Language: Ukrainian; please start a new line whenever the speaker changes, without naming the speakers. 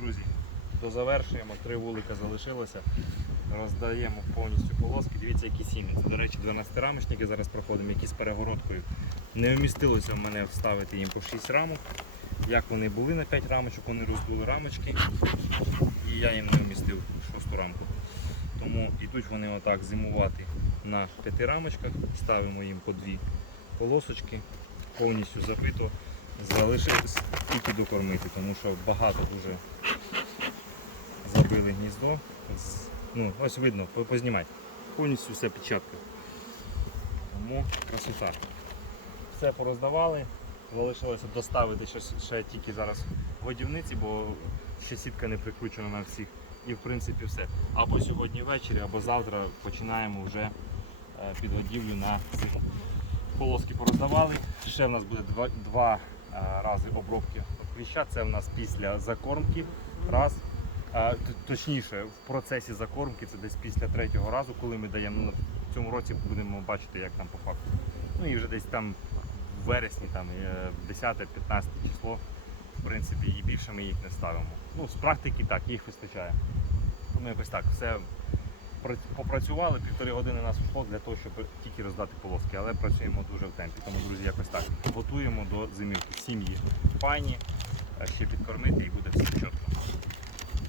друзі, дозавершуємо, три вулика залишилося. Роздаємо повністю полоски. Дивіться, які сім'ї. До речі, 12 рамочники зараз проходимо, які з перегородкою. Не вмістилося в мене вставити їм по 6 рамок. Як вони були на 5 рамочок, вони роздули рамочки. І я їм не вмістив шосту рамку. Тому йдуть вони отак зимувати на п'яти рамочках, ставимо їм по дві полосочки, повністю забито. Залишилось тільки докормити, тому що багато дуже забили гніздо. Ну, ось видно, по- познімай. Повністю все печатка. Тому красота. Все пороздавали. Залишилося доставити щось ще тільки зараз годівниці, бо ще сітка не прикручена на всіх. І в принципі все. Або сьогодні ввечері, або завтра починаємо вже е, підгодівлю на зиму. Полоски пороздавали. Ще в нас буде два, два е, рази обробки. Це в нас після закормки. Раз. Точніше, в процесі закормки це десь після третього разу, коли ми даємо ну, в цьому році будемо бачити, як там по факту. Ну і вже десь там в вересні, там е, 10-15 число, в принципі, і більше ми їх не ставимо. Ну, з практики так, їх вистачає. Тому якось так, все попрацювали, півтори години нас пішло для того, щоб тільки роздати полоски, але працюємо дуже в темпі. Тому, друзі, якось так. Готуємо до зимівки. Сім'ї файні, ще підкормити і буде все чітко.